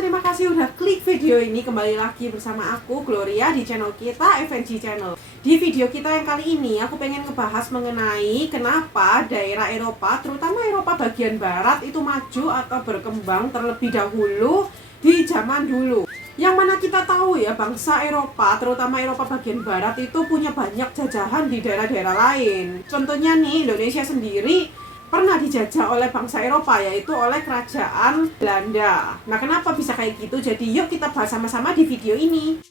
terima kasih udah klik video ini. Kembali lagi bersama aku, Gloria, di channel kita, FNG Channel. Di video kita yang kali ini, aku pengen ngebahas mengenai kenapa daerah Eropa, terutama Eropa bagian barat, itu maju atau berkembang terlebih dahulu di zaman dulu. Yang mana kita tahu ya, bangsa Eropa, terutama Eropa bagian barat, itu punya banyak jajahan di daerah-daerah lain. Contohnya nih, Indonesia sendiri pernah dijajah oleh bangsa Eropa, yaitu oleh kerajaan Belanda. Nah, kenapa bisa kayak gitu? Jadi yuk kita bahas sama-sama di video ini.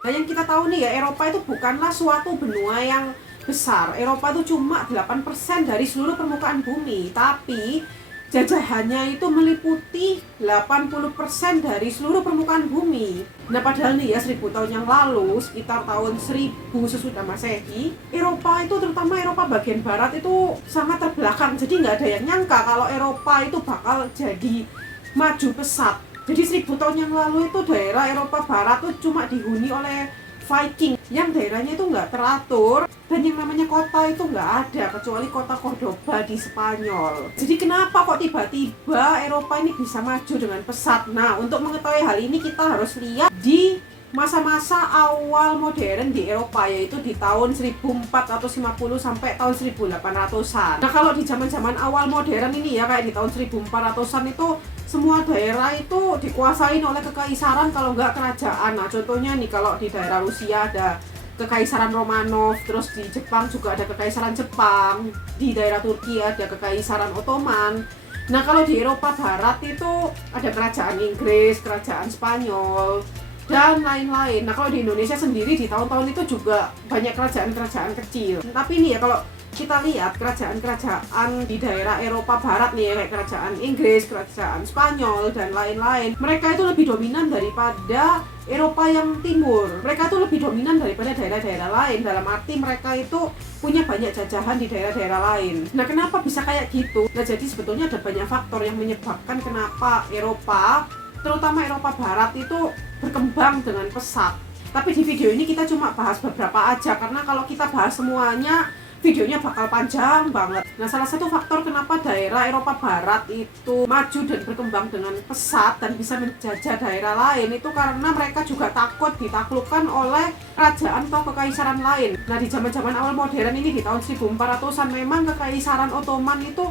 Nah, yang kita tahu nih ya, Eropa itu bukanlah suatu benua yang besar. Eropa itu cuma 8% dari seluruh permukaan bumi, tapi jajahannya itu meliputi 80% dari seluruh permukaan bumi. Nah, padahal nih ya, 1000 tahun yang lalu, sekitar tahun 1000 sesudah Masehi, Eropa itu, terutama Eropa bagian barat, itu sangat terbelakang. Jadi nggak ada yang nyangka kalau Eropa itu bakal jadi maju pesat. Jadi 1000 tahun yang lalu itu daerah Eropa barat itu cuma dihuni oleh Viking, yang daerahnya itu nggak teratur, dan yang namanya kota itu nggak ada kecuali kota Cordoba di Spanyol. Jadi kenapa kok tiba-tiba Eropa ini bisa maju dengan pesat? Nah, untuk mengetahui hal ini kita harus lihat di masa-masa awal modern di Eropa, yaitu di tahun 1450 sampai tahun 1800-an. Nah, kalau di zaman-zaman awal modern ini ya, kayak di tahun 1400-an itu semua daerah itu dikuasain oleh kekaisaran, kalau nggak kerajaan. Nah, contohnya nih, kalau di daerah Rusia ada Kekaisaran Romanov, terus di Jepang juga ada Kekaisaran Jepang, di daerah Turki ada Kekaisaran Ottoman. Nah, kalau di Eropa Barat itu ada Kerajaan Inggris, Kerajaan Spanyol, dan lain-lain. Nah, kalau di Indonesia sendiri di tahun-tahun itu juga banyak kerajaan-kerajaan kecil. Tapi nih ya, kalau kita lihat kerajaan-kerajaan di daerah Eropa Barat nih, kayak Kerajaan Inggris, Kerajaan Spanyol, dan lain-lain, mereka itu lebih dominan daripada Eropa yang timur. Mereka itu lebih dominan daripada daerah-daerah lain, dalam arti mereka itu punya banyak jajahan di daerah-daerah lain. Nah, kenapa bisa kayak gitu? Nah, jadi sebetulnya ada banyak faktor yang menyebabkan kenapa Eropa, terutama Eropa Barat, itu berkembang dengan pesat. Tapi di video ini kita cuma bahas beberapa aja, karena kalau kita bahas semuanya videonya bakal panjang banget. Nah, salah satu faktor kenapa daerah Eropa Barat itu maju dan berkembang dengan pesat dan bisa menjajah daerah lain itu karena mereka juga takut ditaklukkan oleh kerajaan atau kekaisaran lain. Nah, di zaman-zaman awal modern ini, di tahun 1400-an, memang kekaisaran Ottoman itu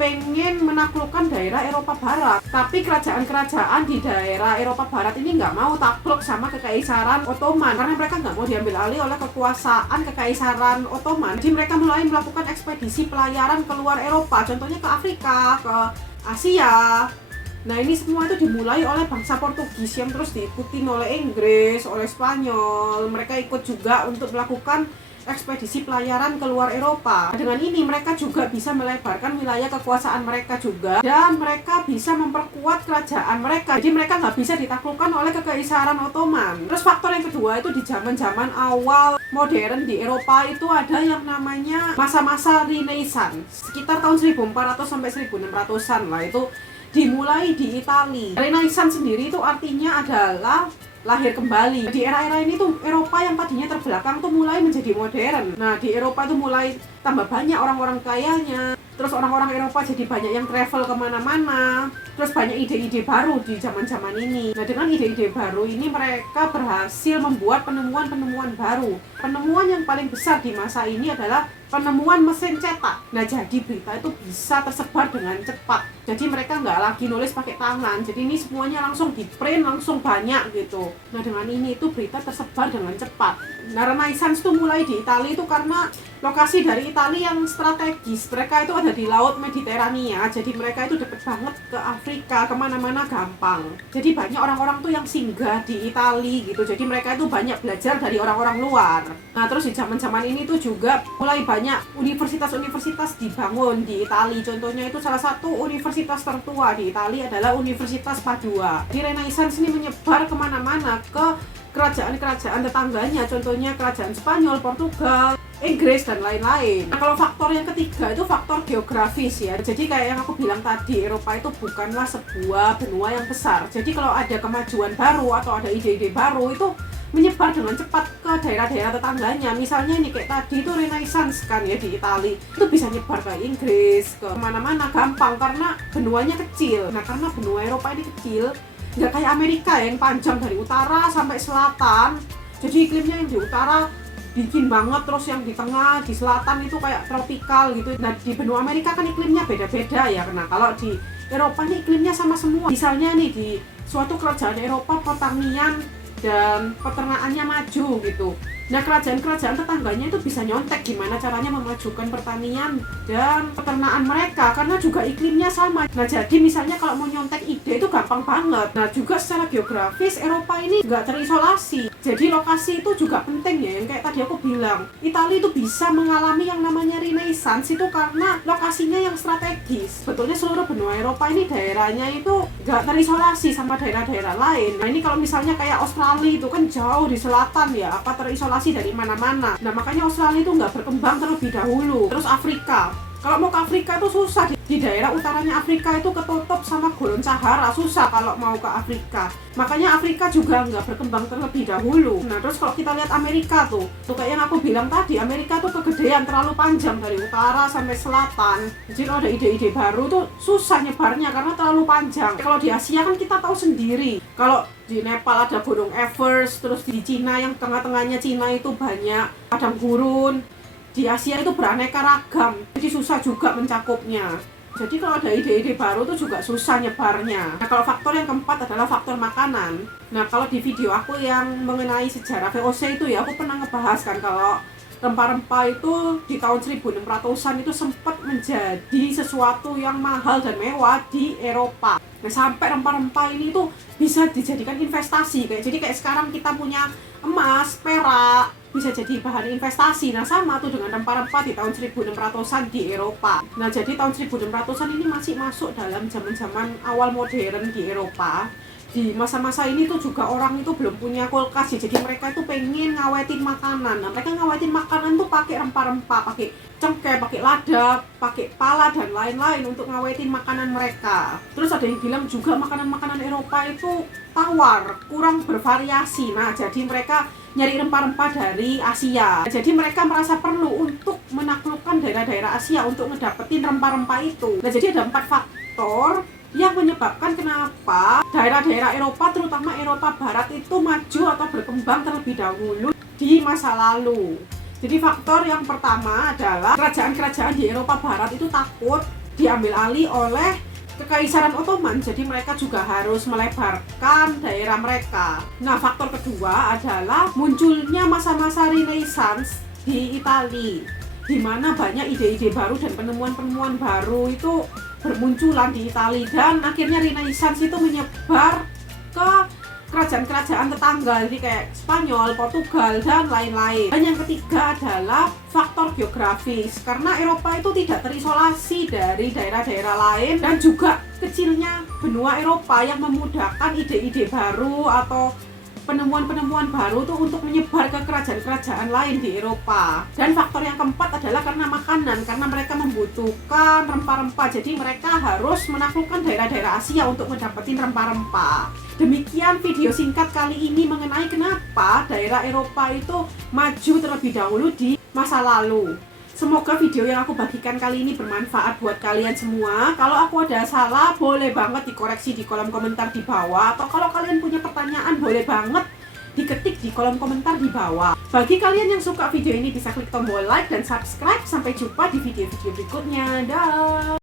pengen menaklukkan daerah Eropa Barat, tapi kerajaan-kerajaan di daerah Eropa Barat ini nggak mau takluk sama kekaisaran Ottoman karena mereka nggak mau diambil alih oleh kekuasaan kekaisaran Ottoman. Jadi mereka mulai melakukan ekspedisi pelayaran keluar Eropa, contohnya ke Afrika, ke Asia. Nah, ini semua itu dimulai oleh bangsa Portugis yang terus diikuti oleh Inggris, oleh Spanyol. Mereka ikut juga untuk melakukan ekspedisi pelayaran keluar Eropa. Dengan ini mereka juga bisa melebarkan wilayah kekuasaan mereka juga, dan mereka bisa memperkuat kerajaan mereka. Jadi mereka nggak bisa ditaklukkan oleh kekaisaran Ottoman. Terus faktor yang kedua itu, di zaman-zaman awal modern di Eropa itu ada yang namanya masa-masa Renaissance. Sekitar tahun 1400 sampai 1600-an lah, itu dimulai di Italia. Renaissance sendiri itu artinya adalah lahir kembali. Di era-era ini tuh Eropa yang tadinya terbelakang tuh mulai menjadi modern. Nah, di Eropa tuh mulai tambah banyak orang-orang kayanya. Terus orang-orang Eropa jadi banyak yang travel kemana-mana. Terus banyak ide-ide baru di zaman-zaman ini. Nah, dengan ide-ide baru ini mereka berhasil membuat penemuan-penemuan baru. Penemuan yang paling besar di masa ini adalah penemuan mesin cetak. Nah, jadi berita itu bisa tersebar dengan cepat. Jadi mereka nggak lagi nulis pakai tangan. Jadi ini semuanya langsung di print, langsung banyak gitu. Nah, dengan ini itu berita tersebar dengan cepat. Nah, Renaissance itu mulai di Italia itu karena lokasi dari Italia yang strategis. Mereka itu ada di Laut Mediterania, jadi mereka itu deket banget ke Afrika, kemana-mana gampang. Jadi banyak orang-orang tuh yang singgah di Italia gitu. Jadi mereka itu banyak belajar dari orang-orang luar. Nah, terus di zaman-zaman ini tuh juga mulai banyak universitas-universitas dibangun di Italia. Contohnya itu salah satu universitas tertua di Italia adalah Universitas Padua. Di Renaissance ini menyebar kemana-mana ke kerajaan-kerajaan tetangganya, contohnya kerajaan Spanyol, Portugal, Inggris, dan lain-lain. Nah, kalau faktor yang ketiga itu faktor geografis ya. Jadi kayak yang aku bilang tadi, Eropa itu bukanlah sebuah benua yang besar. Jadi kalau ada kemajuan baru atau ada ide-ide baru, itu menyebar dengan cepat ke daerah-daerah tetangganya. Misalnya ini kayak tadi itu Renaissance kan ya di Italia, itu bisa nyebar ke Inggris, ke mana-mana gampang karena benuanya kecil. Nah karena benua Eropa ini kecil, nggak kayak Amerika yang panjang dari utara sampai selatan, jadi iklimnya yang di utara dingin banget, terus yang di tengah, di selatan itu kayak tropikal gitu. Nah di benua Amerika kan iklimnya beda-beda ya. Nah kalau di Eropa ini iklimnya sama semua. Misalnya nih di suatu kerajaan Eropa pertanian dan peternakannya maju gitu. Nah kerajaan-kerajaan tetangganya itu bisa nyontek gimana caranya memajukan pertanian dan peternakan mereka karena juga iklimnya sama. Nah jadi misalnya kalau mau nyontek ide itu gampang banget. Nah juga secara geografis Eropa ini nggak terisolasi. Jadi lokasi itu juga penting ya, yang kayak tadi aku bilang, Italia itu bisa mengalami yang namanya Renaissance itu karena lokasinya yang strategis. Sebetulnya seluruh benua Eropa ini daerahnya itu nggak terisolasi sama daerah-daerah lain. Nah ini kalau misalnya kayak Australia itu kan jauh di selatan ya, apa terisolasi dari mana-mana. Nah makanya Australia itu nggak berkembang terlebih dahulu. Terus Afrika, kalau mau ke Afrika itu susah. Di daerah utaranya Afrika itu ketutup sama Gurun Sahara, susah kalau mau ke Afrika. Makanya Afrika juga nggak berkembang terlebih dahulu. Nah terus kalau kita lihat Amerika tuh kayak yang aku bilang tadi, Amerika tuh kegedean, terlalu panjang dari utara sampai selatan. Jadi kalau ada ide-ide baru tuh susah nyebarnya karena terlalu panjang. Kalau di Asia kan kita tahu sendiri, kalau di Nepal ada gunung Everest, terus di Cina yang tengah-tengahnya Cina itu banyak padang gurun. Di Asia itu beraneka ragam, jadi susah juga mencakupnya. Jadi kalau ada ide-ide baru itu juga susah nyebarnya. Nah kalau faktor yang keempat adalah faktor makanan. Nah kalau di video aku yang mengenai sejarah VOC itu ya, aku pernah ngebahas kan kalau rempah-rempah itu di tahun 1600-an itu sempat menjadi sesuatu yang mahal dan mewah di Eropa. Nah sampai rempah-rempah ini tuh bisa dijadikan investasi. Jadi kayak sekarang kita punya emas, perak, bisa jadi bahan investasi. Nah sama tuh dengan rempah-rempah di tahun 1600-an di Eropa. Nah jadi tahun 1600-an ini masih masuk dalam zaman-zaman awal modern di Eropa. Di masa-masa ini tuh juga orang itu belum punya kulkas ya, jadi mereka itu pengen ngawetin makanan. Nah mereka ngawetin makanan tuh pakai rempah-rempah, pakai cengkeh, pakai lada, pakai pala dan lain-lain untuk ngawetin makanan mereka. Terus ada yang bilang juga makanan-makanan Eropa itu tawar, kurang bervariasi. Nah jadi mereka nyari rempah-rempah dari Asia. Jadi mereka merasa perlu untuk menaklukkan daerah-daerah Asia untuk ngedapetin rempah-rempah itu. Nah jadi ada 4 faktor yang menyebabkan kenapa daerah-daerah Eropa, terutama Eropa Barat itu maju atau berkembang terlebih dahulu di masa lalu. Jadi faktor yang pertama adalah kerajaan-kerajaan di Eropa Barat itu takut diambil alih oleh Kekaisaran Ottoman, jadi mereka juga harus melebarkan daerah mereka. Nah faktor kedua adalah munculnya masa-masa Renaissance di Italia, di mana banyak ide-ide baru dan penemuan-penemuan baru itu bermunculan di Italia, dan akhirnya Renaissance itu menyebar ke kerajaan-kerajaan tetangga, jadi kayak Spanyol, Portugal, dan lain-lain. Dan yang ketiga adalah faktor geografis, karena Eropa itu tidak terisolasi dari daerah-daerah lain, dan juga kecilnya benua Eropa yang memudahkan ide-ide baru atau penemuan-penemuan baru tuh untuk menyebar ke kerajaan-kerajaan lain di Eropa. Dan faktor yang keempat adalah karena makanan, karena mereka membutuhkan rempah-rempah, jadi mereka harus menaklukkan daerah-daerah Asia untuk mendapatkan rempah-rempah. Demikian video singkat kali ini mengenai kenapa daerah Eropa itu maju terlebih dahulu di masa lalu. Semoga video yang aku bagikan kali ini bermanfaat buat kalian semua. Kalau aku ada salah, boleh banget dikoreksi di kolom komentar di bawah. Atau kalau kalian punya pertanyaan, boleh banget diketik di kolom komentar di bawah. Bagi kalian yang suka video ini, bisa klik tombol like dan subscribe. Sampai jumpa di video-video berikutnya. Dah.